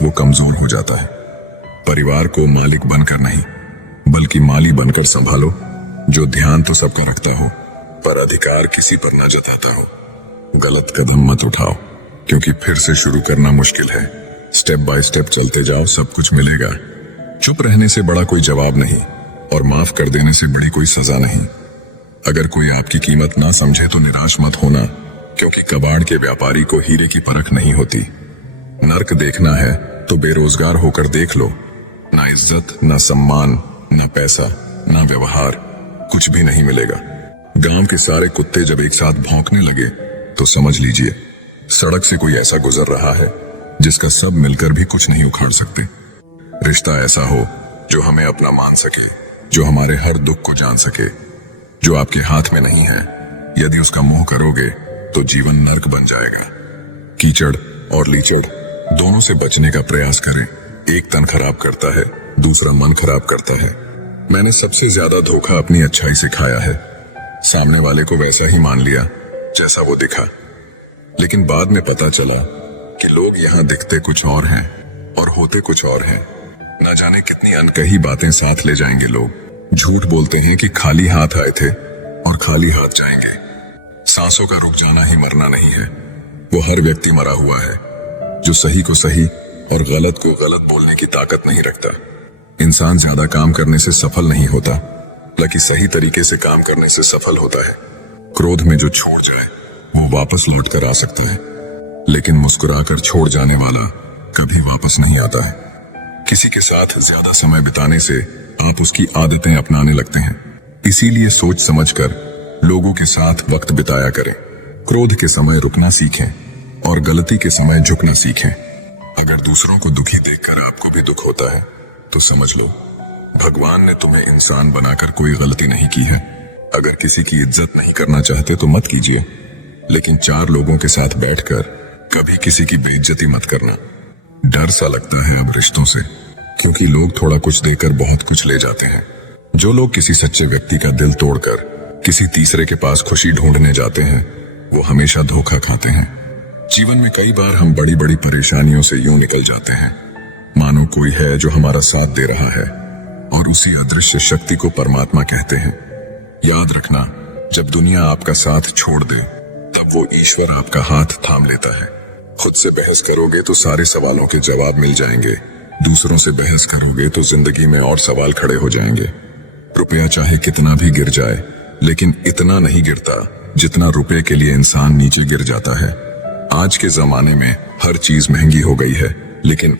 साथ वो कमजोर हो जाता है। परिवार को मालिक बनकर नहीं बल्कि माली बनकर संभालो, जो ध्यान तो सबका रखता हो पर अधिकार किसी पर ना जताता हो। गलत कदम मत उठाओ, क्योंकि फिर से शुरू करना मुश्किल है। स्टेप बाय स्टेप चलते जाओ, सब कुछ मिलेगा। चुप रहने से बड़ा कोई जवाब नहीं और माफ कर देने से बड़ी कोई सजा नहीं। अगर कोई आपकी कीमत ना समझे तो निराश मत होना, क्योंकि कबाड़ के व्यापारी को हीरे की परख नहीं होती। नर्क देखना है तो बेरोजगार होकर देख लो। ना इज्जत, ना सम्मान, ना पैसा, ना व्यवहार, कुछ भी नहीं मिलेगा। गांव के सारे कुत्ते जब एक साथ भौंकने लगे तो समझ लीजिए सड़क से कोई ऐसा गुजर रहा है जिसका सब मिलकर भी कुछ नहीं उखाड़ सकते। रिश्ता ऐसा हो जो हमें अपना मान सके, जो हमारे हर दुख को जान सके, जो आपके हाथ में नहीं है। यदि उसका मुंह करोगे तो जीवन नर्क बन जाएगा। कीचड़ और लीचड़ दोनों से बचने का प्रयास करें। एक तन खराब करता है, दूसरा मन खराब करता है। मैंने सबसे ज्यादा धोखा अपनी अच्छाई से खाया है। सामने वाले को वैसा ही मान लिया जैसा वो दिखा, लेकिन बाद में पता चला कि लोग यहाँ दिखते कुछ और हैं और होते कुछ और हैं। न जाने कितनी अनकही बातें साथ ले जाएंगे लोग। झूठ बोलते हैं कि खाली हाथ आए थे और खाली हाथ जाएंगे। सांसों का रुक जाना ही मरना नहीं है। वो हर व्यक्ति मरा हुआ है जो सही को सही और गलत को गलत बोलने की ताकत नहीं रखता। इंसान ज्यादा काम करने से सफल नहीं होता, बल्कि सही तरीके से काम करने से सफल होता है। क्रोध में जो छोड़ जाए वो वापस लौट कर आ सकता है, लेकिन मुस्कुराकर छोड़ जाने वाला कभी वापस नहीं आता है। किसी के साथ ज्यादा समय बिताने से आप उसकी आदतें अपनाने लगते हैं। इसीलिए सोच समझकर लोगों के साथ वक्त बिताया करें। क्रोध के समय रुकना सीखें और गलती के समय झुकना सीखें। अगर दूसरों को दुखी देखकर आपको भी दुख होता है तो समझ लो भगवान ने तुम्हें इंसान बनाकर कोई गलती नहीं की है। अगर किसी की इज्जत नहीं करना चाहते तो मत कीजिए, लेकिन चार लोगों के साथ बैठकर कभी किसी की बेइज्जती मत करना। डर सा लगता है अब रिश्तों से, क्योंकि लोग थोड़ा कुछ देकर बहुत कुछ ले जाते हैं। जो लोग किसी सच्चे व्यक्ति का दिल तोड़कर किसी तीसरे के पास खुशी ढूंढने जाते हैं वो हमेशा धोखा खाते हैं। जीवन में कई बार हम बड़ी बड़ी परेशानियों से यूं निकल जाते हैं मानो कोई है जो हमारा साथ दे रहा है, और उसी अदृश्य शक्ति को परमात्मा कहते हैं। याद रखना, जब दुनिया आपका साथ छोड़ दे तब वो ईश्वर आपका हाथ थाम लेता है। खुद से बहस करोगे तो सारे सवालों के जवाब मिल जाएंगे। दूसरों से बहस करोगे तो जिंदगी में और सवाल खड़े हो जाएंगे। रुपया चाहे कितना भी गिर जाए, लेकिन इतना नहीं गिरता जितना रुपए के लिए इंसान नीचे गिर जाता है। आज के जमाने में हर चीज महंगी हो गई है, लेकिन